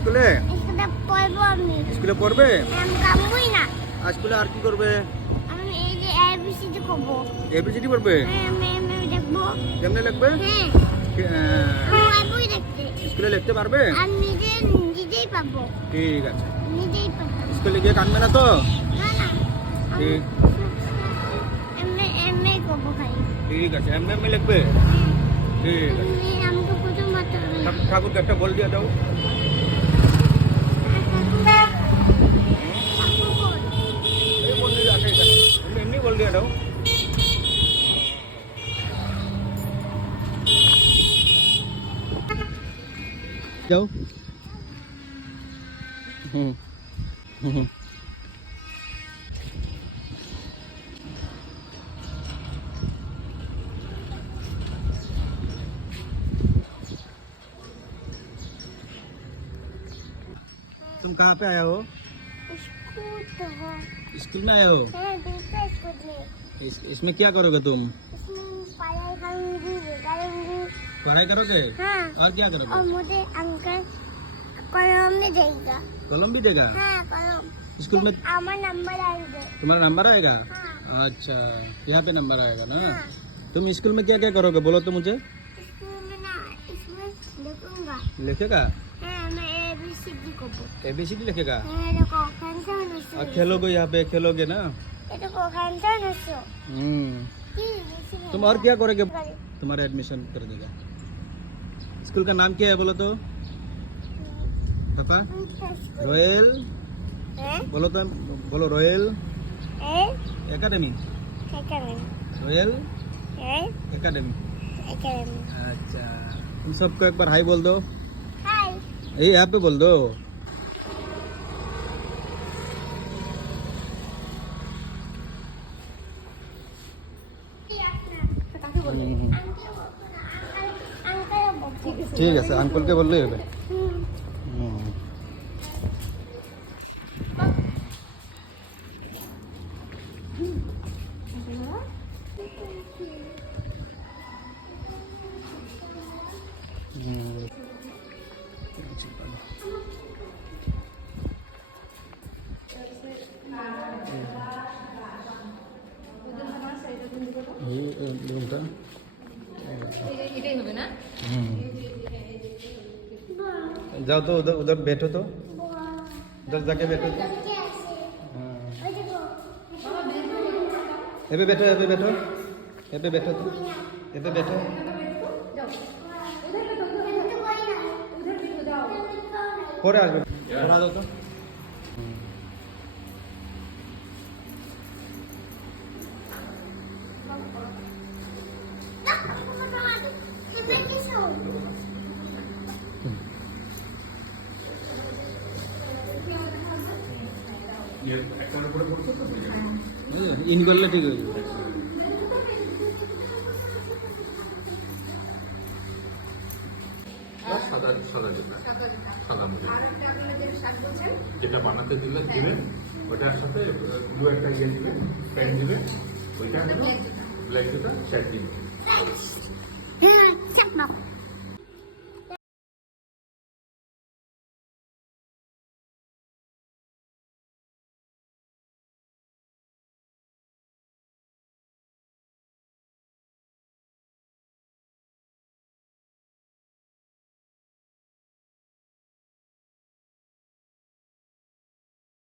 স্কুলে? স্কুলে পড়বো আমি। স্কুলে পড়বে? আমি কামবই না। আর স্কুলে আর কি করবে? আমি এই যে এবিসিডি করবো। এবিসিডি পড়বে? হ্যাঁ, আমি দেখবো। কেমনে লিখবে? হ্যাঁ, আহ, আমি পারবোই দেখতে। স্কুলে লিখতে পারবে? আমি নিজেই পাবো। ঠিক আছে। নিজেই পাবো। স্কুলে গিয়ে কাঁদবে না তো? না না, আমি ঠিক এমনি করবো খালি। ঠিক আছে, এমনি এমনি লিখবে? ঠিক আছে। এমনি আমাকে প্রথম বাচ্চা ঠাকুরকে একটা বল দিয়ে দাও। এই বল দিয়ে আছে এখানে। এমনি এমনি বল দিয়ে দাও। जाओ। तुम कहाँ पे आया हो? स्कूल तो है। स्कूल में आया हो? हाँ, बिल्कुल स्कूल में। इसमें क्या करोगे तुम? इसमें पढ़ाई करूंगी, करूंगी। पढ़ाई करोगे? हाँ। और क्या करोगे? और मुझे अंकल कलम में देगा। कलम भी देगा? हाँ, कलम। स्कूल में हमारा नंबर आएगा। तुम्हारा नंबर आएगा? हाँ। अच्छा, यहाँ पे नंबर आएगा ना? हाँ। तुम स्कूल में क्या क्या करोगे बोलो तो मुझे? स्कूल में ना, इसमें लिखूंगा। लिखेगा? हाँ, मैं ABCD को बोल। ABCD लिखेगा? हाँ, देखो कैंसर नसो। और खेलोगे यहाँ पे, खेलोगे ना? ये देखो कैंसर नसो। तुम और क्या करोगे? तुम्हारा एडमिशन कर देगा। स्कूल का नाम क्या है बोलो तो? पापा? रॉयल? बोलो तो, बोलो रॉयल एकेडमी। Royal academy. अच्छा, तुम सबको एक बार हाई बोल दो। हाय। ये यहाँ पे बोल दो। ঠিক আছে, আঙ্কেলকে বললেই হবে। এটাই হবে না? जाओ तो उधर उधर बैठो तो, उधर जाके बैठो तो। ये पे बैठो, ये पे बैठो, ये पे बैठो तो, ये पे बैठो। परे আসবে, পড়া দাও তো। ইন করলে ঠিক হয়ে যাবে। সাদা সাদা যেটা সাদা মুড়ি আর একটা আপনারা যে শাক বলছেন যেটা বানাতে দিলে দিবেন, ওটার সাথে দু একটা ইয়ে দিবেন, প্যান দিবেন, ওইটা হলো ব্ল্যাক যেটা স্যাট দিবেন।